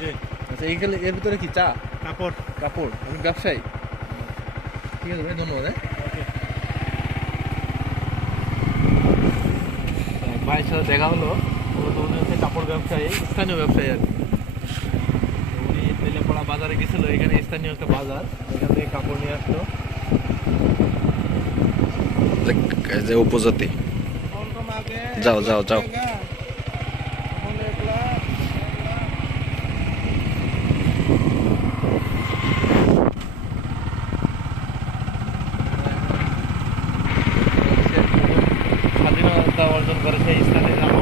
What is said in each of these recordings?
জি। আচ্ছা, এইখানে এর ভিতরে কি চা? কাপড়। কাপড়? আপনি ব্যবসায়ী? ঠিক আছে ভাই, ধন্যবাদ। ওকে। ভাইয়ের সাথে দেখা হলো, মূলত উনি হচ্ছে কাপড় ব্যবসায়ী, স্থানীয় ব্যবসায়ী আর কি। উনি তেলেপাড়া বাজারে গেছিল, এখানে স্থানীয় একটা বাজার, এখান থেকে কাপড় নিয়ে আসলো। যে উপজাতি যাও যাও যাও স্বাধীনতা অর্জন করে সেই স্থানে যাবো।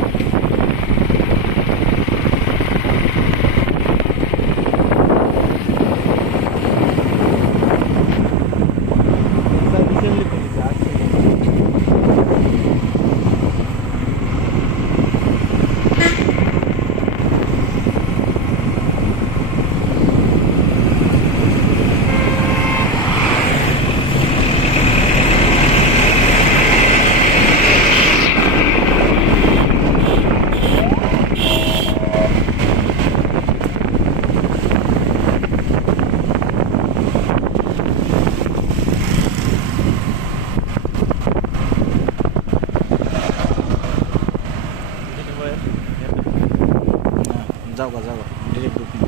যাও যাও ডিরেক্ট বুকিং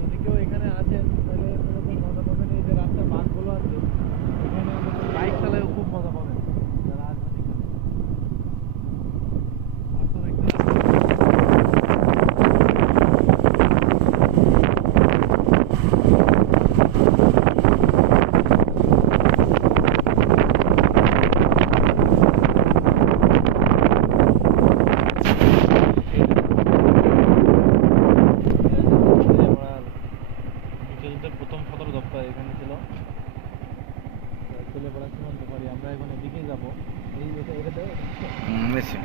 যদি কেউ এখানে আসেন তাহলে মূলত মজা পাবেন, এই যে রাস্তার বাঁকগুলো আছে এখানে বাইক চালায়ও খুব মজা পাবেন যারা আসবেন এখানে। বাস্তব একটা মুক্তিযুদ্ধের প্রথম সদর দপ্তর এখানে ছিল, তেলেপাড়া সীমান্ত পাড়ি। আমরা এখন এদিকে যাবো, এই এটা নিশ্চয়ই।